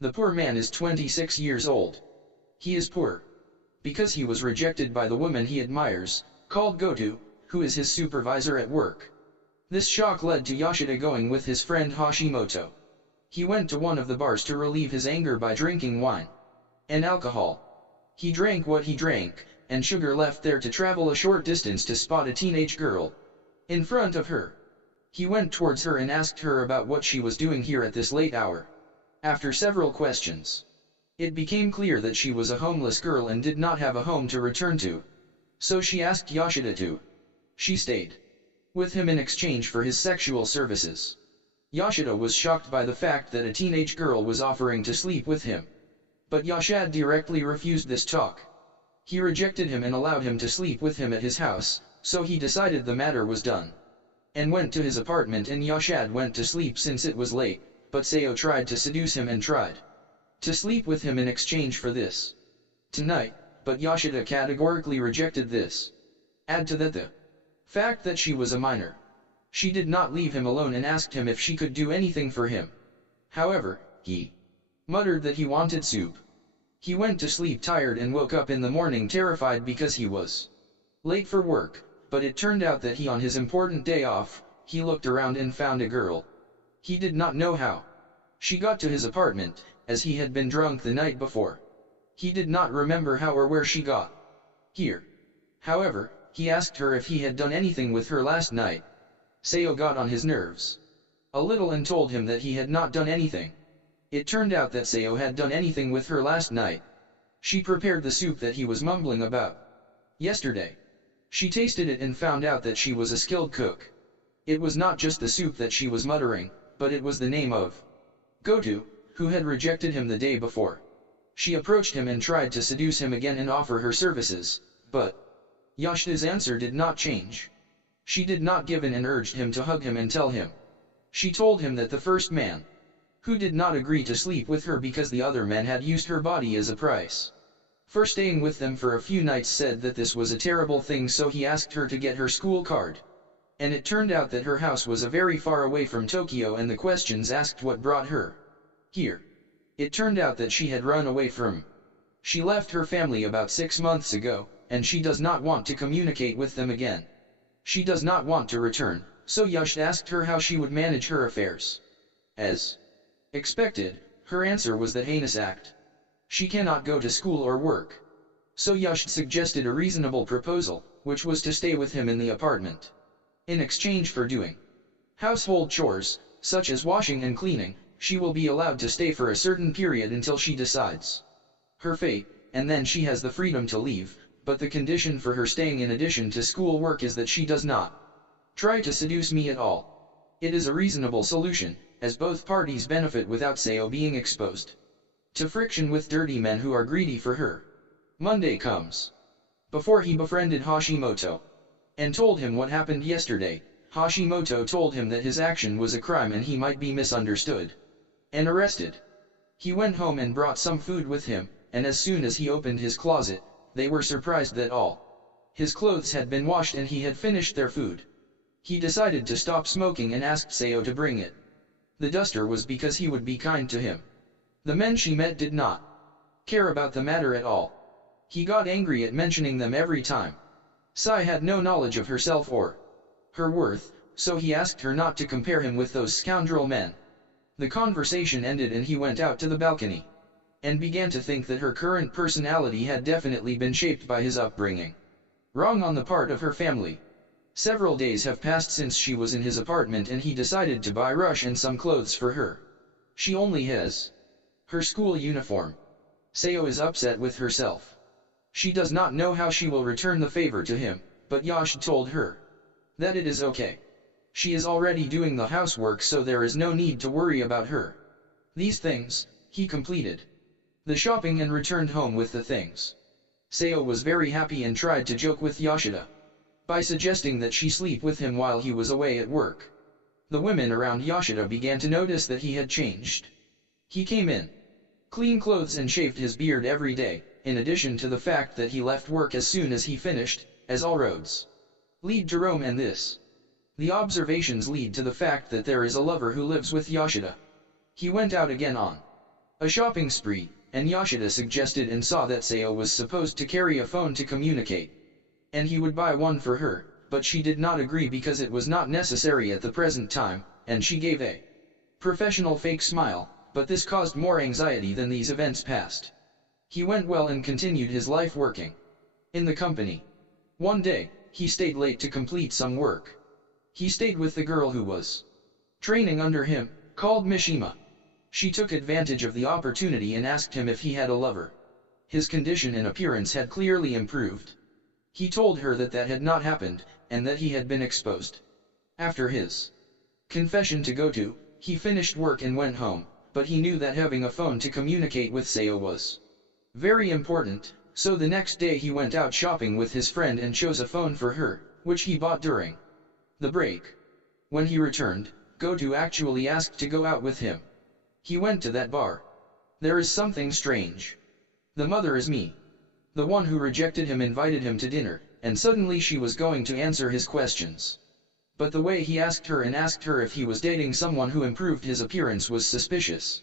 The poor man is 26 years old. He is poor because he was rejected by the woman he admires, called Goto, who is his supervisor at work. This shock led to Yoshida going with his friend Hashimoto. He went to one of the bars to relieve his anger by drinking wine and alcohol. He drank what he drank, and Sugar left there to travel a short distance to spot a teenage girl in front of her. He went towards her and asked her about what she was doing here at this late hour. After several questions, it became clear that she was a homeless girl and did not have a home to return to. So she asked Yoshida to. She stayed with him in exchange for his sexual services. Yoshida was shocked by the fact that a teenage girl was offering to sleep with him. But Yoshida directly refused this talk. He rejected him and allowed him to sleep with him at his house, so he decided the matter was done and went to his apartment, and Yoshida went to sleep since it was late, but Sayo tried to seduce him and tried to sleep with him in exchange for this tonight, but Yoshida categorically rejected this. Add to that the fact that she was a minor. She did not leave him alone and asked him if she could do anything for him. However, he muttered that he wanted soup. He went to sleep tired and woke up in the morning terrified because he was late for work, but it turned out that on his important day off, he looked around and found a girl. He did not know how she got to his apartment, as he had been drunk the night before. He did not remember how or where she got here. However, he asked her if he had done anything with her last night. Sayo got on his nerves a little and told him that he had not done anything. It turned out that Sayo had done anything with her last night. She prepared the soup that he was mumbling about yesterday. She tasted it and found out that she was a skilled cook. It was not just the soup that she was muttering, but it was the name of Goto, who had rejected him the day before. She approached him and tried to seduce him again and offer her services, but Yoshida's answer did not change. She did not give in and urged him to hug him and tell him. She told him that the first man, who did not agree to sleep with her because the other man had used her body as a price for staying with them for a few nights, said that this was a terrible thing, so he asked her to get her school card. And it turned out that her house was a very far away from Tokyo, and the questions asked what brought her here. It turned out that she had run away from. She left her family about 6 months ago, and she does not want to communicate with them again. She does not want to return, so Yoshida asked her how she would manage her affairs. As expected, her answer was that heinous act. She cannot go to school or work. So Yoshida suggested a reasonable proposal, which was to stay with him in the apartment. In exchange for doing household chores, such as washing and cleaning, she will be allowed to stay for a certain period until she decides her fate, and then she has the freedom to leave, but the condition for her staying in addition to school work is that she does not try to seduce me at all. It is a reasonable solution, as both parties benefit without Sayo being exposed to friction with dirty men who are greedy for her. Monday comes. Before he befriended Hashimoto and told him what happened yesterday, Hashimoto told him that his action was a crime and he might be misunderstood and arrested. He went home and brought some food with him, and as soon as he opened his closet, they were surprised that all his clothes had been washed and he had finished their food. He decided to stop smoking and asked Sayo to bring it. The duster was because he would be kind to him. The men she met did not care about the matter at all. He got angry at mentioning them every time. Sai had no knowledge of herself or her worth, so he asked her not to compare him with those scoundrel men. The conversation ended and he went out to the balcony and began to think that her current personality had definitely been shaped by his upbringing. Wrong on the part of her family. Several days have passed since she was in his apartment and he decided to buy Rush and some clothes for her. She only has her school uniform. Sayo is upset with herself. She does not know how she will return the favor to him, but Yoshida told her that it is okay. She is already doing the housework, so there is no need to worry about her. These things, he completed the shopping and returned home with the things. Sayo was very happy and tried to joke with Yoshida by suggesting that she sleep with him while he was away at work. The women around Yoshida began to notice that he had changed. He came in clean clothes and shaved his beard every day, in addition to the fact that he left work as soon as he finished, as all roads lead to Rome, and this. The observations lead to the fact that there is a lover who lives with Yoshida. He went out again on A shopping spree, and Yoshida suggested and saw that Sayo was supposed to carry a phone to communicate. And he would buy one for her, but she did not agree because it was not necessary at the present time, and she gave a professional fake smile, but this caused more anxiety than these events past. He went well and continued his life working in the company. One day, he stayed late to complete some work. He stayed with the girl who was training under him, called Mishima. She took advantage of the opportunity and asked him if he had a lover. His condition and appearance had clearly improved. He told her that that had not happened, and that he had been exposed. After his confession to Goto, he finished work and went home, but he knew that having a phone to communicate with Sayo was very important, so the next day he went out shopping with his friend and chose a phone for her, which he bought during the break. When he returned, Goto actually asked to go out with him. He went to that bar. There is something strange. The mother is me. The one who rejected him invited him to dinner, and suddenly she was going to answer his questions. But the way he asked her and asked her if he was dating someone who improved his appearance was suspicious.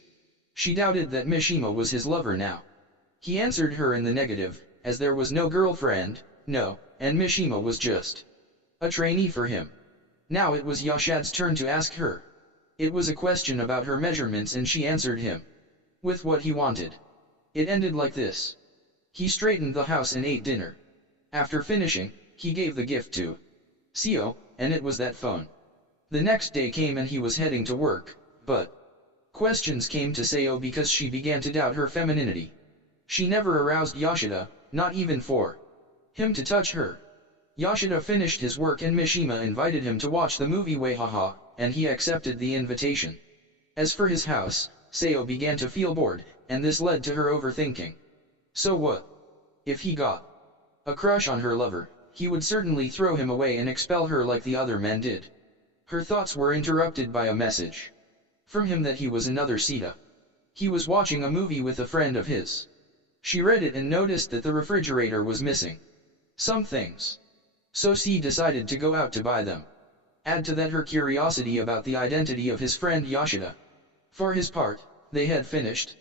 She doubted that Mishima was his lover now. He answered her in the negative, as there was no girlfriend, no, and Mishima was just a trainee for him. Now it was Yoshida's turn to ask her. It was a question about her measurements and she answered him with what he wanted. It ended like this. He straightened the house and ate dinner. After finishing, he gave the gift to Sayo, and it was that phone. The next day came and he was heading to work, but questions came to Sayo because she began to doubt her femininity. She never aroused Yoshida, not even for him to touch her. Yoshida finished his work and Mishima invited him to watch the movie Waihaha, and he accepted the invitation. As for his house, Sayo began to feel bored, and this led to her overthinking. So what? If he got a crush on her lover, he would certainly throw him away and expel her like the other men did. Her thoughts were interrupted by a message from him that he was another Sita. He was watching a movie with a friend of his. She read it and noticed that the refrigerator was missing some things. So she decided to go out to buy them. Add to that her curiosity about the identity of his friend Yoshida. For his part, they had finished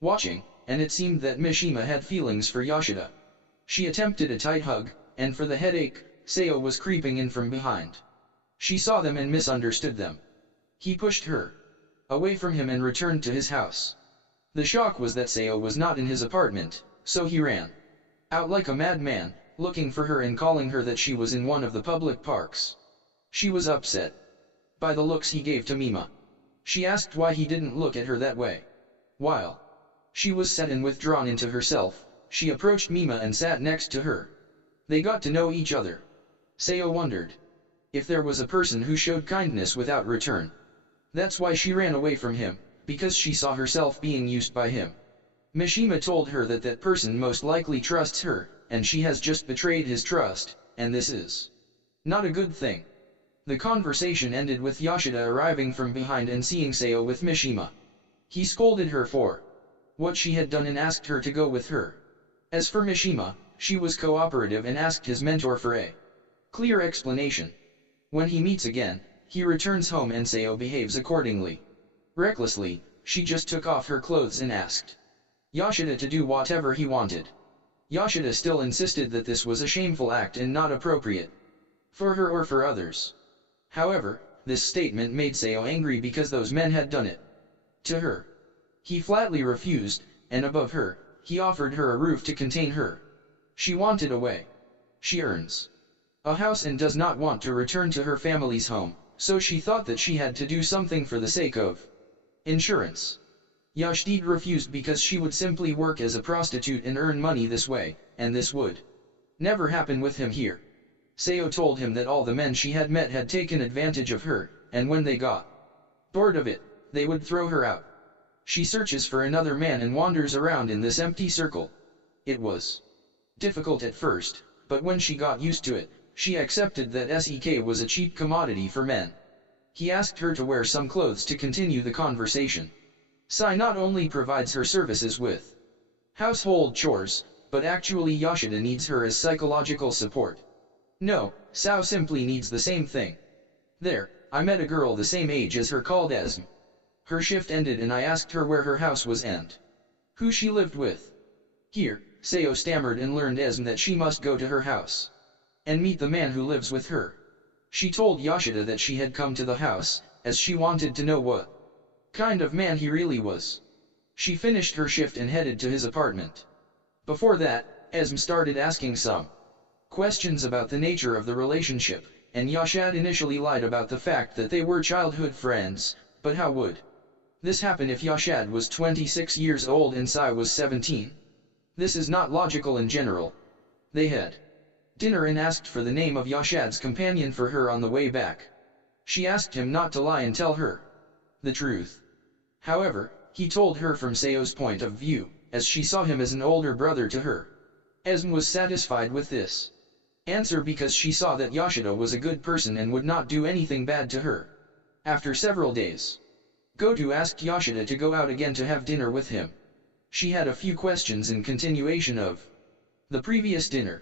watching, and it seemed that Mishima had feelings for Yoshida. She attempted a tight hug, and for the headache, Sayo was creeping in from behind. She saw them and misunderstood them. He pushed her away from him and returned to his house. The shock was that Sayo was not in his apartment, so he ran out like a madman, looking for her and calling her that she was in one of the public parks. She was upset by the looks he gave to Mima. She asked why he didn't look at her that way. While she was sad and withdrawn into herself, she approached Mima and sat next to her. They got to know each other. Sayo wondered if there was a person who showed kindness without return. That's why she ran away from him, because she saw herself being used by him. Mishima told her that that person most likely trusts her, and she has just betrayed his trust, and this is not a good thing. The conversation ended with Yoshida arriving from behind and seeing Sayo with Mishima. He scolded her for what she had done and asked her to go with her. As for Mishima, she was cooperative and asked his mentor for a clear explanation. When he meets again, he returns home and Sayo behaves accordingly. Recklessly, she just took off her clothes and asked Yoshida to do whatever he wanted. Yoshida still insisted that this was a shameful act and not appropriate for her or for others. However, this statement made Sayo angry because those men had done it to her. He flatly refused, and above her, he offered her a roof to contain her. She wanted a way. She earns a house and does not want to return to her family's home, so she thought that she had to do something for the sake of insurance. Yoshida refused because she would simply work as a prostitute and earn money this way, and this would never happen with him here. Sayo told him that all the men she had met had taken advantage of her, and when they got bored of it, they would throw her out. She searches for another man and wanders around in this empty circle. It was difficult at first, but when she got used to it, she accepted that SEK was a cheap commodity for men. He asked her to wear some clothes to continue the conversation. Sai not only provides her services with household chores, but actually Yoshida needs her as psychological support. No, Sao simply needs the same thing. There, I met a girl the same age as her called Esme. Her shift ended and I asked her where her house was and who she lived with. Here, Seo stammered and learned that she must go to her house and meet the man who lives with her. She told Yoshida that she had come to the house, as she wanted to know what kind of man he really was. She finished her shift and headed to his apartment. Before that, Esm started asking some questions about the nature of the relationship, and Yashad initially lied about the fact that they were childhood friends, but how would this happen if Yashad was 26 years old and Sai was 17? This is not logical in general. They had dinner and asked for the name of Yashad's companion for her on the way back. She asked him not to lie and tell her the truth. However, he told her from Seo's point of view, as she saw him as an older brother to her. Esm was satisfied with this answer because she saw that Yoshida was a good person and would not do anything bad to her. After several days, Goto asked Yoshida to go out again to have dinner with him. She had a few questions in continuation of the previous dinner.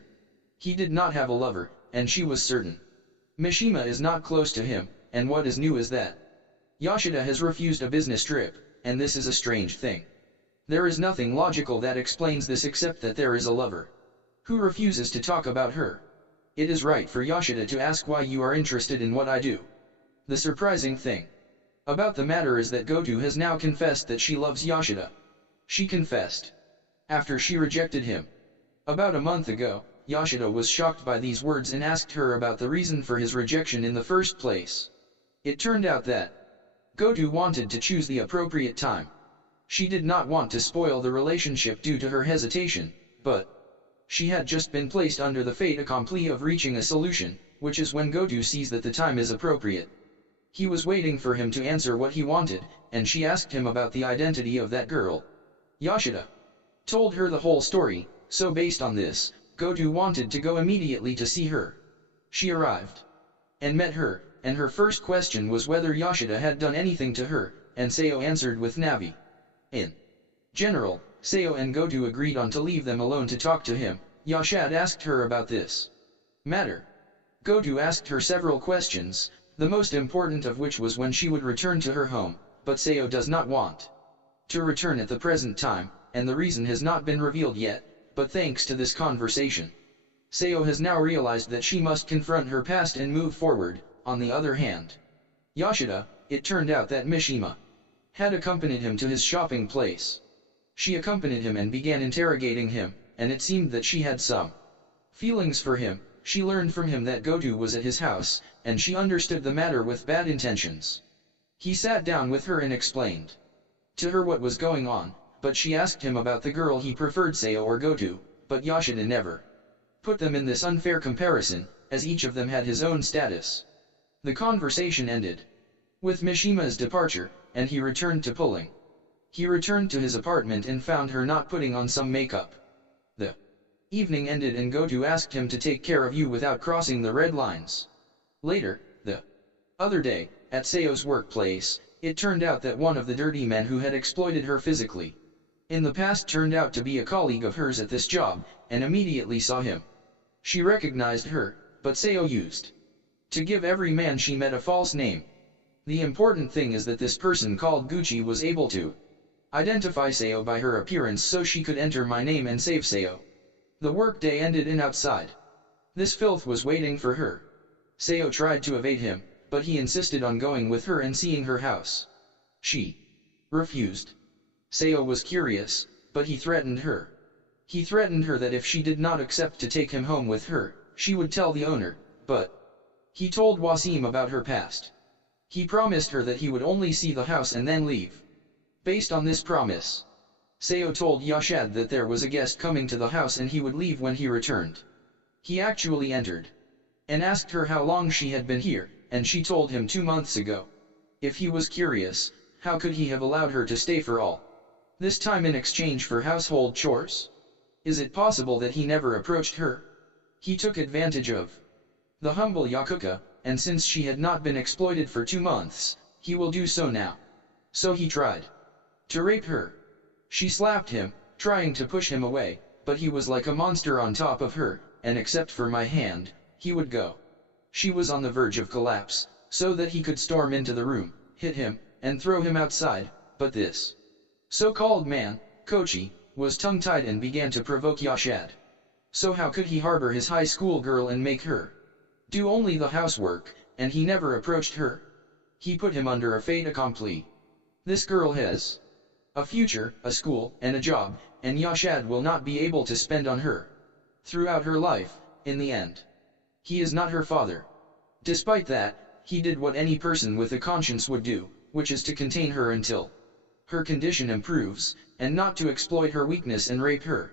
He did not have a lover, and she was certain Mishima is not close to him, and what is new is that Yoshida has refused a business trip, and this is a strange thing. There is nothing logical that explains this except that there is a lover who refuses to talk about her. It is right for Yoshida to ask why you are interested in what I do. The surprising thing about the matter is that Goto has now confessed that she loves Yoshida. She confessed after she rejected him. About a month ago, Yoshida was shocked by these words and asked her about the reason for his rejection in the first place. It turned out that Goto wanted to choose the appropriate time. She did not want to spoil the relationship due to her hesitation, but she had just been placed under the fait accompli of reaching a solution, which is when Goto sees that the time is appropriate. He was waiting for him to answer what he wanted, and she asked him about the identity of that girl. Yoshida told her the whole story, so based on this, Goto wanted to go immediately to see her. She arrived and met her, and her first question was whether Yoshida had done anything to her, and Seo answered with Navi. In general, Seo and Goto agreed on to leave them alone to talk to him. Yoshida asked her about this matter. Goto asked her several questions, the most important of which was when she would return to her home, but Seo does not want to return at the present time, and the reason has not been revealed yet, but thanks to this conversation, Seo has now realized that she must confront her past and move forward. On the other hand, Yoshida, it turned out that Mishima had accompanied him to his shopping place. She accompanied him and began interrogating him, and it seemed that she had some feelings for him. She learned from him that Goto was at his house, and she understood the matter with bad intentions. He sat down with her and explained to her what was going on, but she asked him about the girl he preferred, Seo or Goto, but Yoshida never put them in this unfair comparison, as each of them had his own status. The conversation ended with Mishima's departure, and he returned to pulling. He returned to his apartment and found her not putting on some makeup. The evening ended and Goto asked him to take care of you without crossing the red lines. Later, the other day, at Seo's workplace, it turned out that one of the dirty men who had exploited her physically in the past turned out to be a colleague of hers at this job, and immediately saw him. She recognized her, but Seo used to give every man she met a false name. The important thing is that this person called Gucci was able to identify Seo by her appearance, so she could enter my name and save Seo. The workday ended and outside, this filth was waiting for her. Seo tried to evade him, but he insisted on going with her and seeing her house. She refused. Seo was curious, but he threatened her. He threatened her that if she did not accept to take him home with her, she would tell the owner, but he told Wasim about her past. He promised her that he would only see the house and then leave. Based on this promise, Seo told Yashad that there was a guest coming to the house and he would leave when he returned. He actually entered and asked her how long she had been here, and she told him 2 months ago. If he was curious, how could he have allowed her to stay for all this time in exchange for household chores? Is it possible that he never approached her? He took advantage of the humble Yakuka, and since she had not been exploited for 2 months, he will do so now. So he tried to rape her. She slapped him, trying to push him away, but he was like a monster on top of her, and except for my hand, he would go. She was on the verge of collapse, so that he could storm into the room, hit him, and throw him outside, but this so-called man, Kochi, was tongue-tied and began to provoke Yashad. So how could he harbor his high school girl and make her do only the housework, and he never approached her? He put him under a fait accompli. This girl has a future, a school, and a job, and Yashad will not be able to spend on her throughout her life, in the end. He is not her father. Despite that, he did what any person with a conscience would do, which is to contain her until her condition improves, and not to exploit her weakness and rape her.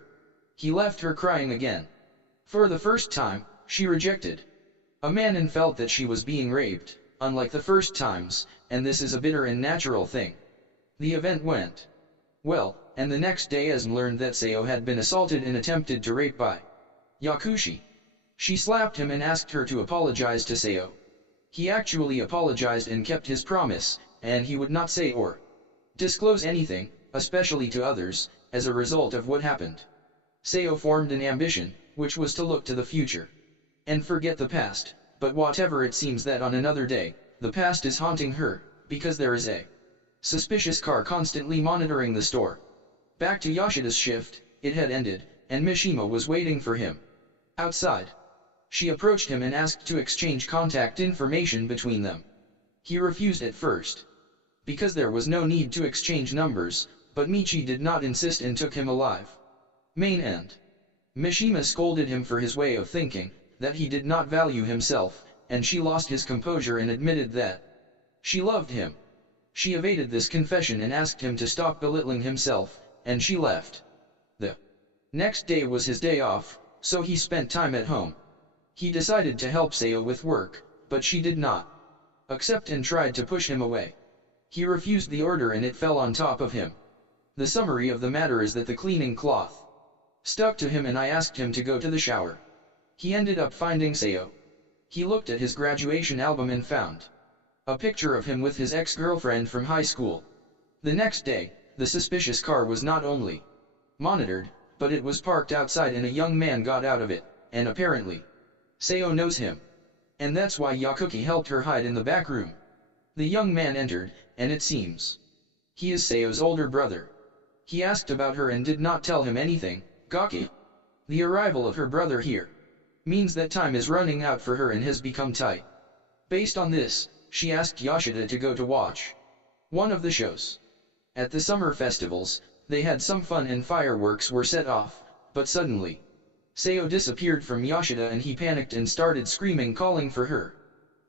He left her crying again. For the first time, she rejected a man and felt that she was being raped, unlike the first times, and this is a bitter and natural thing. The event went well, and the next day Esm learned that Seo had been assaulted and attempted to rape by Yakushi. She slapped him and asked her to apologize to Seo. He actually apologized and kept his promise, and he would not say or disclose anything, especially to others, as a result of what happened. Seo formed an ambition, which was to look to the future and forget the past, but whatever it seems that on another day, the past is haunting her, because there is a suspicious car constantly monitoring the store. Back to Yashida's shift, it had ended, and Mishima was waiting for him outside. She approached him and asked to exchange contact information between them. He refused at first, because there was no need to exchange numbers, but Michi did not insist and took him alive. Main end. Mishima scolded him for his way of thinking, that he did not value himself, and she lost his composure and admitted that she loved him. She evaded this confession and asked him to stop belittling himself, and she left. The next day was his day off, so he spent time at home. He decided to help Seo with work, but she did not accept and tried to push him away. He refused the order and it fell on top of him. The summary of the matter is that the cleaning cloth stuck to him and I asked him to go to the shower. He ended up finding Seo. He looked at his graduation album and found a picture of him with his ex-girlfriend from high school. The next day, the suspicious car was not only monitored, but it was parked outside and a young man got out of it, and apparently Seo knows him. And that's why Yakuki helped her hide in the back room. The young man entered, and it seems he is Seo's older brother. He asked about her and did not tell him anything. Gaki. The arrival of her brother here means that time is running out for her and has become tight. Based on this, she asked Yashida to go to watch one of the shows. At the summer festivals, they had some fun and fireworks were set off, but suddenly Seo disappeared from Yashida and he panicked and started screaming, calling for her.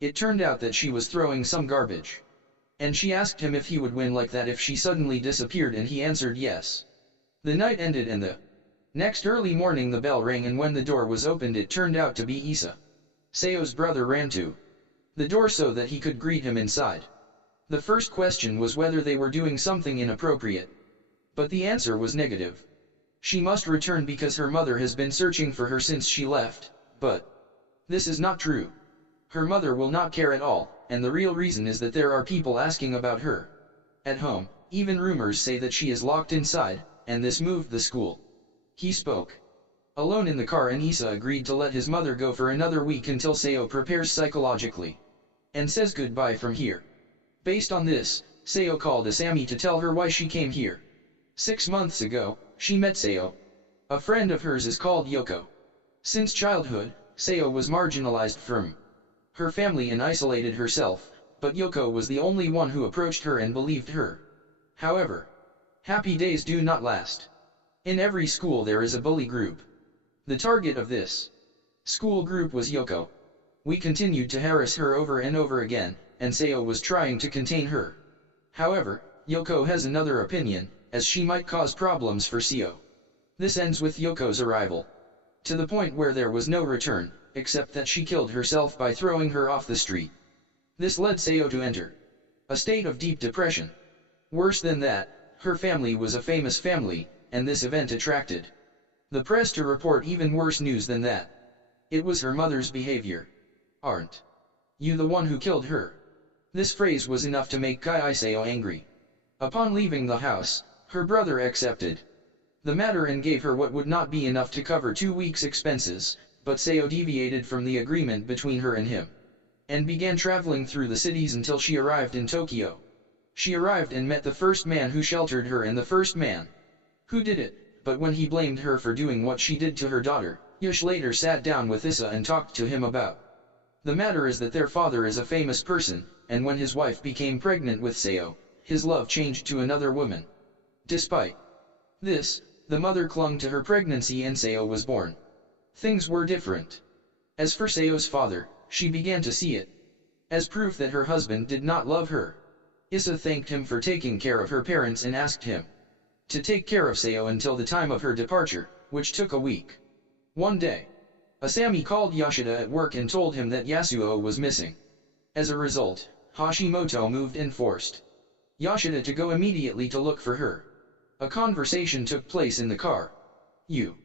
It turned out that she was throwing some garbage. And she asked him if he would win like that if she suddenly disappeared, and he answered yes. The night ended and the next early morning the bell rang, and when the door was opened it turned out to be Issa. Seo's brother ran to the door so that he could greet him inside. The first question was whether they were doing something inappropriate. But the answer was negative. She must return because her mother has been searching for her since she left, but this is not true. Her mother will not care at all, and the real reason is that there are people asking about her at home. Even rumors say that she is locked inside, and this moved the school. He spoke alone in the car, and Issa agreed to let his mother go for another week until Seo prepares psychologically and says goodbye from here. Based on this, Seo called Asami to tell her why she came here. 6 months ago, she met Seo. A friend of hers is called Yoko. Since childhood, Seo was marginalized from her family and isolated herself, but Yoko was the only one who approached her and believed her. However, happy days do not last. In every school there is a bully group. The target of this school group was Yoko. We continued to harass her over and over again, and Seo was trying to contain her. However, Yoko has another opinion, as she might cause problems for Seo. This ends with Yoko's arrival, to the point where there was no return, except that she killed herself by throwing her off the street. This led Seo to enter a state of deep depression. Worse than that, her family was a famous family, and this event attracted the press to report even worse news than that. It was her mother's behavior. Aren't you the one who killed her? This phrase was enough to make Kai Seo angry. Upon leaving the house, her brother accepted the matter and gave her what would not be enough to cover 2 weeks' expenses, but Seo deviated from the agreement between her and him, and began traveling through the cities until she arrived in Tokyo. She arrived and met the first man who sheltered her and the first man who did it, but when he blamed her for doing what she did to her daughter, Yash later sat down with Issa and talked to him about. The matter is that their father is a famous person, and when his wife became pregnant with Seo, his love changed to another woman. Despite this, the mother clung to her pregnancy and Seo was born. Things were different. As for Seo's father, she began to see it as proof that her husband did not love her. Issa thanked him for taking care of her parents and asked him to take care of Seo until the time of her departure, which took a week. One day, Asami called Yoshida at work and told him that Yasuo was missing. As a result, Hashimoto moved and forced Yoshida to go immediately to look for her. A conversation took place in the car. You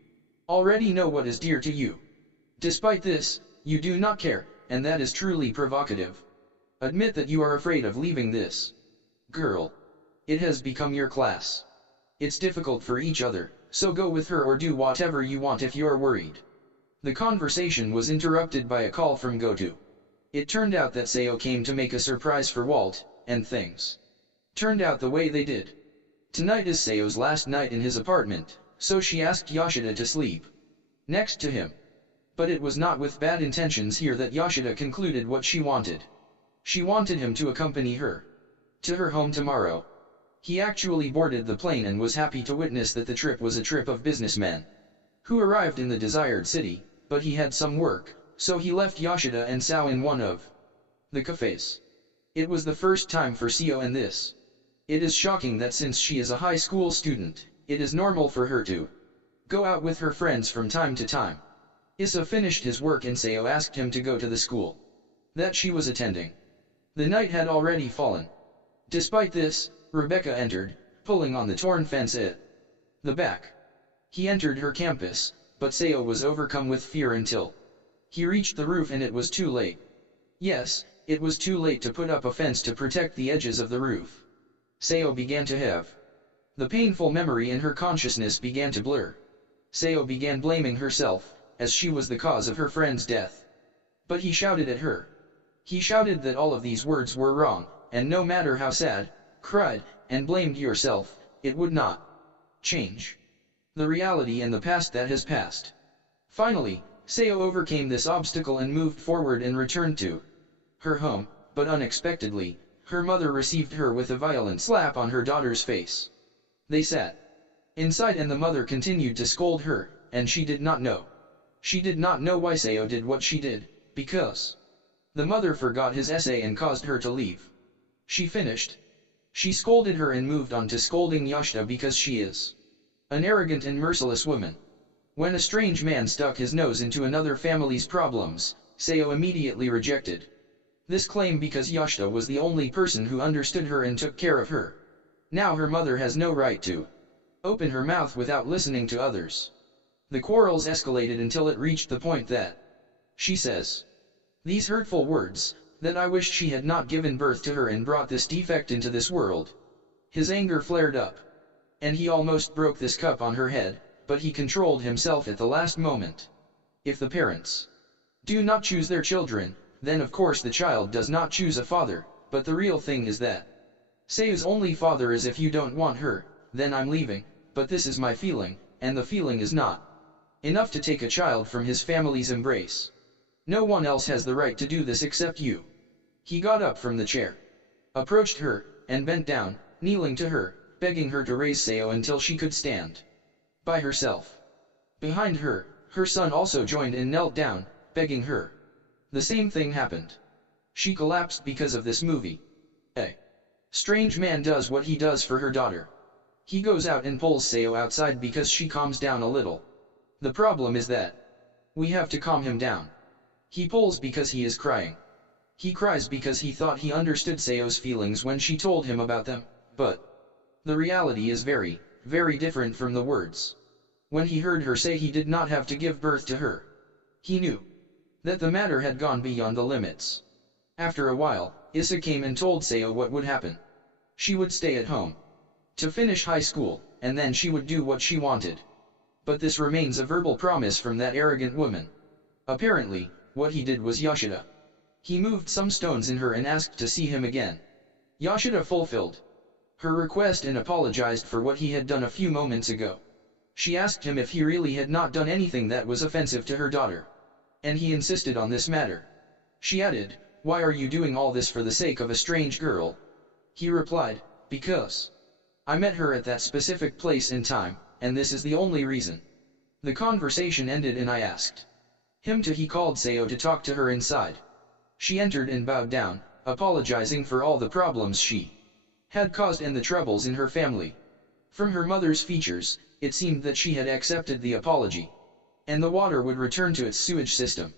already know what is dear to you. Despite this, you do not care, and that is truly provocative. Admit that you are afraid of leaving this girl. It has become your class. It's difficult for each other, so go with her or do whatever you want if you're worried. The conversation was interrupted by a call from Goto. It turned out that Seo came to make a surprise for Walt, and things turned out the way they did. Tonight is Seo's last night in his apartment, so she asked Yoshida to sleep next to him. But it was not with bad intentions here that Yoshida concluded what she wanted. She wanted him to accompany her to her home tomorrow. He actually boarded the plane and was happy to witness that the trip was a trip of businessmen who arrived in the desired city, but he had some work, so he left Yoshida and Sao in one of the cafes. It was the first time for Seo and this. It is shocking that since she is a high school student, it is normal for her to go out with her friends from time to time. Issa finished his work and Seo asked him to go to the school that she was attending. The night had already fallen. Despite this, Rebecca entered, pulling on the torn fence at the back. He entered her campus, but Seo was overcome with fear until he reached the roof and it was too late. Yes, it was too late to put up a fence to protect the edges of the roof. Seo began to have the painful memory in her consciousness began to blur. Seo began blaming herself, as she was the cause of her friend's death. But he shouted at her. He shouted that all of these words were wrong, and no matter how sad, cried, and blamed yourself, it would not change the reality and the past that has passed. Finally, Seo overcame this obstacle and moved forward and returned to her home, but unexpectedly, her mother received her with a violent slap on her daughter's face. They sat inside and the mother continued to scold her, and she did not know. She did not know why Seo did what she did, because the mother forgot his essay and caused her to leave. She finished. She scolded her and moved on to scolding Yoshida because she is an arrogant and merciless woman. When a strange man stuck his nose into another family's problems, Seo immediately rejected this claim because Yoshida was the only person who understood her and took care of her. Now her mother has no right to open her mouth without listening to others. The quarrels escalated until it reached the point that she says these hurtful words, that I wished she had not given birth to her and brought this defect into this world. His anger flared up, and he almost broke this cup on her head, but he controlled himself at the last moment. If the parents do not choose their children, then of course the child does not choose a father, but the real thing is that Seo's only father is if you don't want her, then I'm leaving, but this is my feeling, and the feeling is not enough to take a child from his family's embrace. No one else has the right to do this except you. He got up from the chair, approached her, and bent down, kneeling to her, begging her to raise Seo until she could stand by herself. Behind her, her son also joined and knelt down, begging her. The same thing happened. She collapsed because of this movie. A strange man does what he does for her daughter. He goes out and pulls Seo outside because she calms down a little. The problem is that we have to calm him down. He pulls because he is crying. He cries because he thought he understood Seo's feelings when she told him about them, but the reality is very, very different from the words. When he heard her say he did not have to give birth to her, he knew that the matter had gone beyond the limits. After a while, Issa came and told Seo what would happen. She would stay at home to finish high school, and then she would do what she wanted. But this remains a verbal promise from that arrogant woman. Apparently, what he did was Yoshida. He moved some stones in her and asked to see him again. Yashida fulfilled her request and apologized for what he had done a few moments ago. She asked him if he really had not done anything that was offensive to her daughter. And he insisted on this matter. She added, "Why are you doing all this for the sake of a strange girl?" He replied, "Because I met her at that specific place and time, and this is the only reason." The conversation ended and I asked him to he called Sayo to talk to her inside. She entered and bowed down, apologizing for all the problems she had caused and the troubles in her family. From her mother's features, it seemed that she had accepted the apology, and the water would return to its sewage system.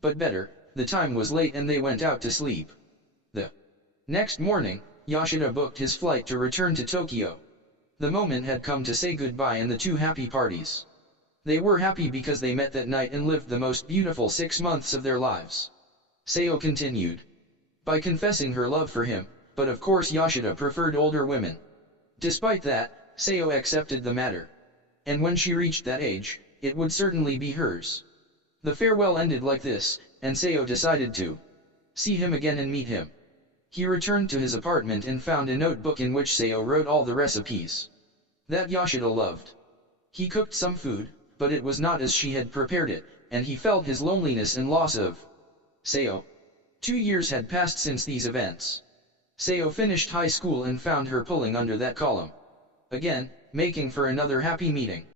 But better, the time was late and they went out to sleep. The next morning, Yashida booked his flight to return to Tokyo. The moment had come to say goodbye and the two happy parties. They were happy because they met that night and lived the most beautiful 6 months of their lives. Sayo continued by confessing her love for him, but of course Yashida preferred older women. Despite that, Sayo accepted the matter. And when she reached that age, it would certainly be hers. The farewell ended like this, and Sayo decided to see him again and meet him. He returned to his apartment and found a notebook in which Sayo wrote all the recipes that Yashida loved. He cooked some food, but it was not as she had prepared it, and he felt his loneliness and loss of Sayo. 2 years had passed since these events. Sayo finished high school and found her pulling under that column again, making for another happy meeting.